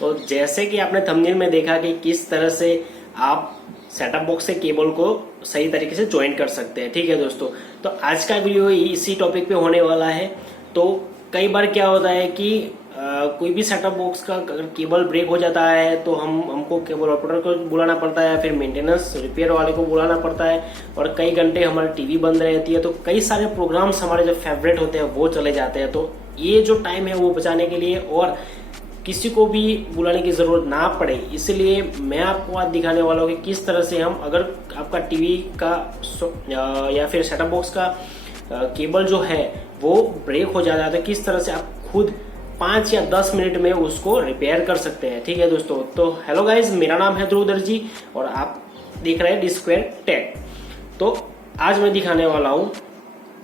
तो जैसे कि आपने थंबनेल में देखा कि किस तरह से आप सेटअप बॉक्स से केबल को सही तरीके से ज्वाइन कर सकते हैं। ठीक है दोस्तों, तो आज का वीडियो इसी टॉपिक पे होने वाला है। तो कई बार क्या होता है कि कोई भी सेटअप बॉक्स का अगर केबल ब्रेक हो जाता है तो हमको केबल ऑपरेटर को बुलाना पड़ता है, फिर मेंटेनेंस रिपेयर वाले को बुलाना पड़ता है, और कई घंटे हमारी टीवी बंद रहती है, तो कई सारे प्रोग्राम्स हमारे जो फेवरेट होते हैं वो चले जाते हैं। तो ये जो टाइम है वो बचाने के लिए और किसी को भी बुलाने की जरूरत ना पड़े, इसलिए मैं आपको आज दिखाने वाला हूँ कि किस तरह से हम, अगर आपका टीवी का या फिर सेटअप बॉक्स का केबल जो है वो ब्रेक हो जाता है तो किस तरह से आप खुद 5 या 10 मिनट में उसको रिपेयर कर सकते हैं। ठीक है दोस्तों, तो हेलो गाइज, मेरा नाम है ध्रुव दर्जी और आप देख रहे हैं डी स्क्वायर टेक। तो आज मैं दिखाने वाला हूँ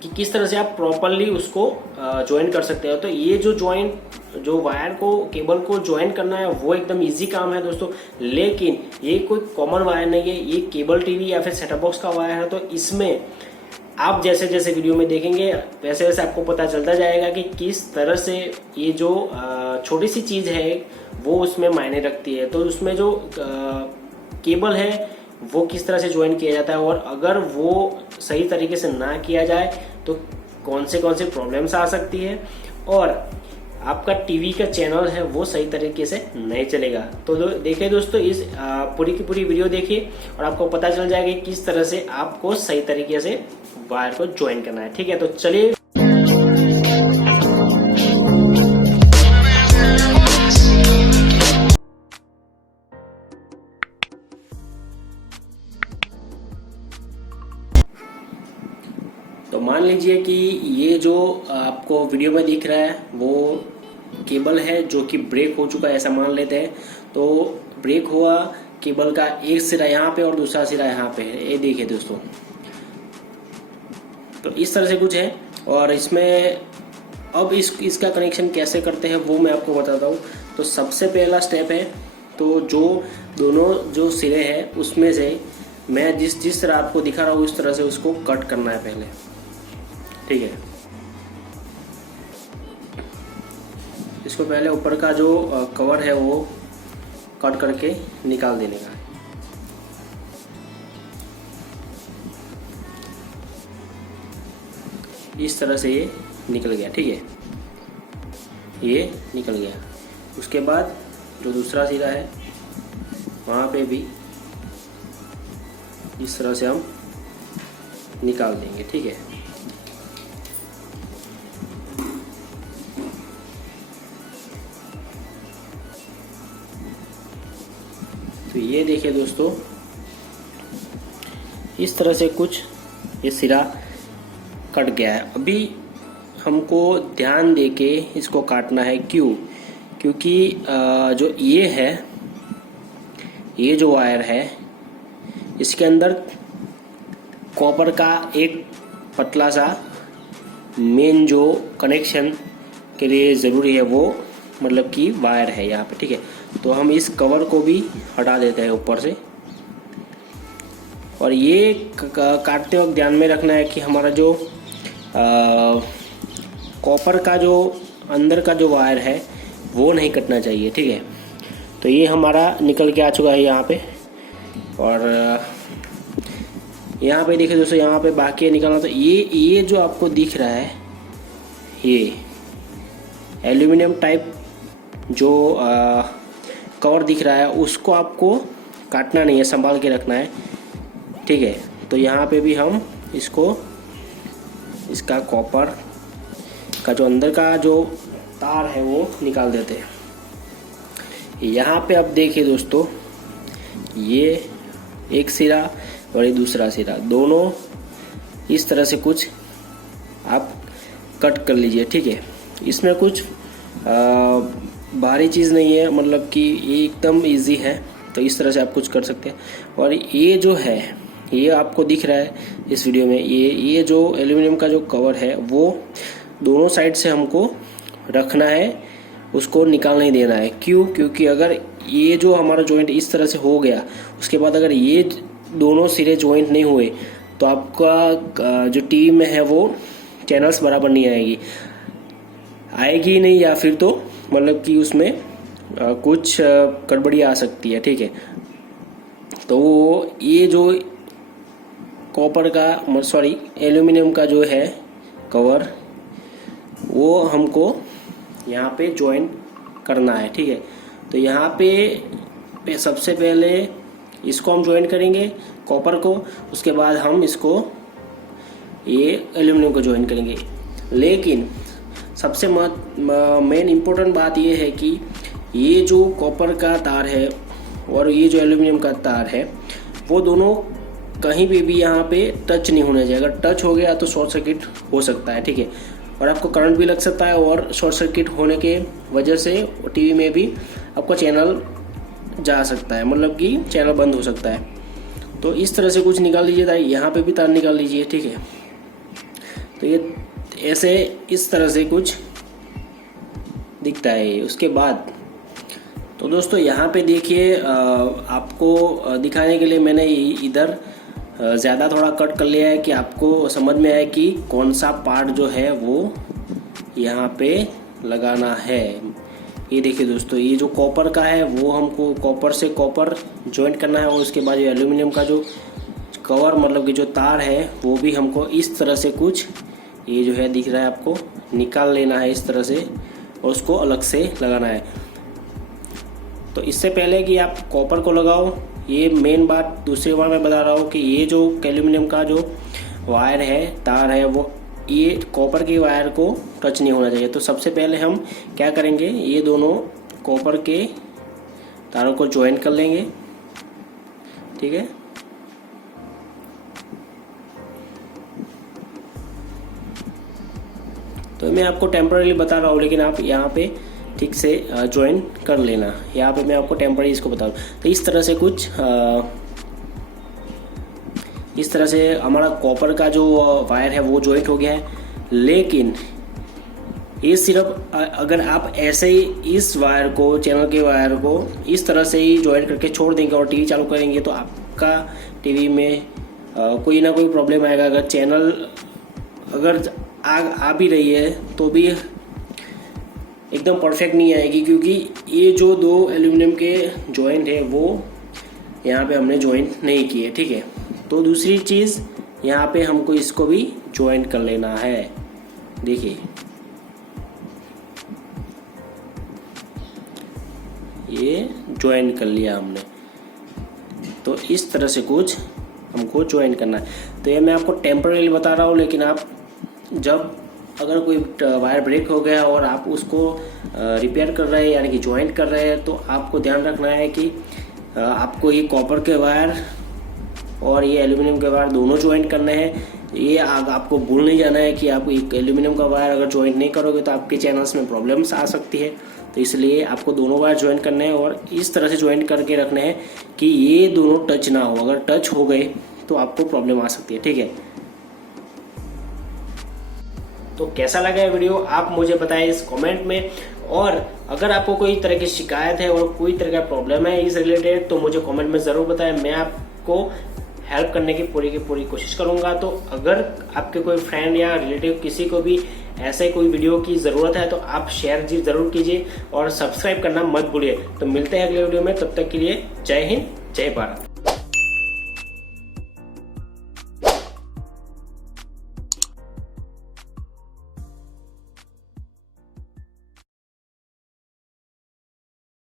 कि किस तरह से आप प्रॉपरली उसको ज्वाइन कर सकते हो। तो ये जो वायर को, केबल को ज्वाइन करना है वो एकदम इजी काम है दोस्तों, लेकिन ये कोई कॉमन वायर नहीं है, ये केबल टीवी या फिर सेटअप बॉक्स का वायर है। तो इसमें आप जैसे जैसे वीडियो में देखेंगे वैसे वैसे आपको पता चलता जाएगा कि किस तरह से ये जो छोटी सी चीज़ है वो उसमें मायने रखती है। तो उसमें जो केबल है वो किस तरह से ज्वाइन किया जाता है, और अगर वो सही तरीके से ना किया जाए तो कौन से प्रॉब्लम्स आ सकती है, और आपका टीवी का चैनल है वो सही तरीके से नहीं चलेगा। तो देखिए दोस्तों, इस पूरी की पूरी वीडियो देखिए और आपको पता चल जाएगा कि किस तरह से आपको सही तरीके से वायर को ज्वाइन करना है। ठीक है, तो चलिए तो मान लीजिए कि ये जो आपको वीडियो में दिख रहा है वो केबल है जो कि ब्रेक हो चुका है, ऐसा मान लेते हैं। तो ब्रेक हुआ केबल का एक सिरा यहाँ पे और दूसरा सिरा यहाँ पे है, ये देखिए दोस्तों। तो इस तरह से कुछ है, और इसमें अब इसका कनेक्शन कैसे करते हैं वो मैं आपको बताता हूँ। तो सबसे पहला स्टेप है, तो जो दोनों जो सिरे हैं उसमें से मैं जिस तरह आपको दिखा रहा हूँ इस तरह से उसको कट करना है पहले। ठीक है, इसको पहले ऊपर का जो कवर है वो कट करके निकाल देने का। इस तरह से ये निकल गया। ठीक है, ये निकल गया। उसके बाद जो दूसरा सिरा है वहाँ पे भी इस तरह से हम निकाल देंगे। ठीक है, तो ये देखिए दोस्तों, इस तरह से कुछ ये सिरा कट गया है। अभी हमको ध्यान देके इसको काटना है। क्योंकि जो ये है, ये जो वायर है इसके अंदर कॉपर का एक पतला सा मेन जो कनेक्शन के लिए ज़रूरी है वो मतलब कि वायर है यहाँ पे। ठीक है, तो हम इस कवर को भी हटा देते हैं ऊपर से, और ये काटते वक्त ध्यान में रखना है कि हमारा जो कॉपर का जो अंदर का जो वायर है वो नहीं कटना चाहिए। ठीक है, तो ये हमारा निकल के आ चुका है यहाँ पे, और यहाँ पे देखिए दोस्तों, यहाँ पे बाकी है निकालना। तो ये जो आपको दिख रहा है ये एल्यूमिनियम टाइप जो कवर दिख रहा है उसको आपको काटना नहीं है, संभाल के रखना है। ठीक है, तो यहाँ पे भी हम इसका कॉपर का जो अंदर का जो तार है वो निकाल देते हैं। यहाँ पे अब देखिए दोस्तों, ये एक सिरा और ये दूसरा सिरा, दोनों इस तरह से कुछ आप कट कर लीजिए। ठीक है, इसमें कुछ भारी चीज़ नहीं है, मतलब कि ये एकदम इजी है। तो इस तरह से आप कुछ कर सकते हैं। और ये जो है, ये आपको दिख रहा है इस वीडियो में, ये जो एल्यूमिनियम का जो कवर है वो दोनों साइड से हमको रखना है, उसको निकाल नहीं देना है। क्योंकि अगर ये जो हमारा जॉइंट इस तरह से हो गया, उसके बाद अगर ये दोनों सिरे जॉइंट नहीं हुए तो आपका जो टीवी में है वो चैनल्स बराबर नहीं आएगी ही नहीं, या फिर तो मतलब कि उसमें कुछ गड़बड़ी आ सकती है, ठीक है। तो ये जो कॉपर का सॉरी एल्यूमिनियम का जो है कवर, वो हमको यहाँ पे ज्वाइन करना है, ठीक है। तो यहाँ पे सबसे पहले इसको हम ज्वाइन करेंगे कॉपर को, उसके बाद हम इसको ये एल्यूमिनियम को ज्वाइन करेंगे। लेकिन सबसे मेन इम्पोर्टेंट बात ये है कि ये जो कॉपर का तार है और ये जो एल्यूमिनियम का तार है, वो दोनों कहीं भी यहाँ पे टच नहीं होना चाहिए। अगर टच हो गया तो शॉर्ट सर्किट हो सकता है, ठीक है, और आपको करंट भी लग सकता है, और शॉर्ट सर्किट होने के वजह से टीवी में भी आपका चैनल जा सकता है, मतलब कि चैनल बंद हो सकता है। तो इस तरह से कुछ निकाल लीजिए, यहाँ पे भी तार निकाल लीजिए, ठीक है। तो ये ऐसे इस तरह से कुछ दिखता है। उसके बाद तो दोस्तों यहाँ पे देखिए, आपको दिखाने के लिए मैंने इधर ज़्यादा थोड़ा कट कर लिया है कि आपको समझ में आए कि कौन सा पार्ट जो है वो यहाँ पे लगाना है। ये देखिए दोस्तों, ये जो कॉपर का है वो हमको कॉपर से कॉपर जॉइंट करना है, और उसके बाद ये एल्यूमिनियम का जो कवर मतलब कि जो तार है वो भी हमको इस तरह से कुछ, ये जो है दिख रहा है आपको, निकाल लेना है इस तरह से, और उसको अलग से लगाना है। तो इससे पहले कि आप कॉपर को लगाओ, ये मेन बात दूसरी बार मैं बता रहा हूँ कि ये जो एल्यूमिनियम का जो वायर है, तार है, वो ये कॉपर की वायर को टच नहीं होना चाहिए। तो सबसे पहले हम क्या करेंगे, ये दोनों कॉपर के तारों को ज्वाइन कर लेंगे, ठीक है। तो मैं आपको टेम्पररी बता रहा हूँ, लेकिन आप यहाँ पे ठीक से ज्वाइन कर लेना। यहाँ पे मैं आपको टेम्पररी इसको बता रहा हूँ। तो इस तरह से कुछ इस तरह से हमारा कॉपर का जो वायर है वो ज्वाइंट हो गया है। लेकिन ये सिर्फ अगर आप ऐसे ही इस वायर को, चैनल के वायर को इस तरह से ही ज्वाइंट करके छोड़ देंगे और टीवी चालू करेंगे तो आपका टीवी में कोई ना कोई प्रॉब्लम आएगा। अगर चैनल अगर आ भी रही है तो भी एकदम परफेक्ट नहीं आएगी, क्योंकि ये जो दो एल्यूमिनियम के जॉइंट है वो यहाँ पे हमने जॉइंट नहीं किए, ठीक है। तो दूसरी चीज़ यहाँ पे हमको इसको भी जॉइंट कर लेना है। देखिए ये जॉइंट कर लिया हमने। तो इस तरह से कुछ हमको जॉइंट करना है। तो ये मैं आपको टेम्पररी बता रहा हूँ, लेकिन आप जब अगर कोई वायर ब्रेक हो गया और आप उसको रिपेयर कर रहे हैं यानी कि जॉइंट कर रहे हैं, तो आपको ध्यान रखना है कि आपको ये कॉपर के वायर और ये एल्यूमिनियम के वायर दोनों जॉइंट करने हैं। ये आपको भूल नहीं जाना है कि आप एक एल्यूमिनियम का वायर अगर जॉइंट नहीं करोगे तो आपके चैनल्स में प्रॉब्लम्स आ सकती है। तो इसलिए आपको दोनों वायर जॉइंट करने हैं और इस तरह से जॉइंट करके रखने हैं कि ये दोनों टच ना हो। अगर टच हो गए तो आपको प्रॉब्लम आ सकती है, ठीक है। तो कैसा लगा ये वीडियो आप मुझे बताएं इस कमेंट में, और अगर आपको कोई तरह की शिकायत है और कोई तरह का प्रॉब्लम है इस रिलेटेड तो मुझे कमेंट में ज़रूर बताएं। मैं आपको हेल्प करने की पूरी कोशिश करूंगा। तो अगर आपके कोई फ्रेंड या रिलेटिव किसी को भी ऐसे कोई वीडियो की ज़रूरत है तो आप शेयर ज़रूर कीजिए और सब्सक्राइब करना मत भूलिए। तो मिलते हैं अगले वीडियो में, तब तक के लिए जय हिंद, जय भारत।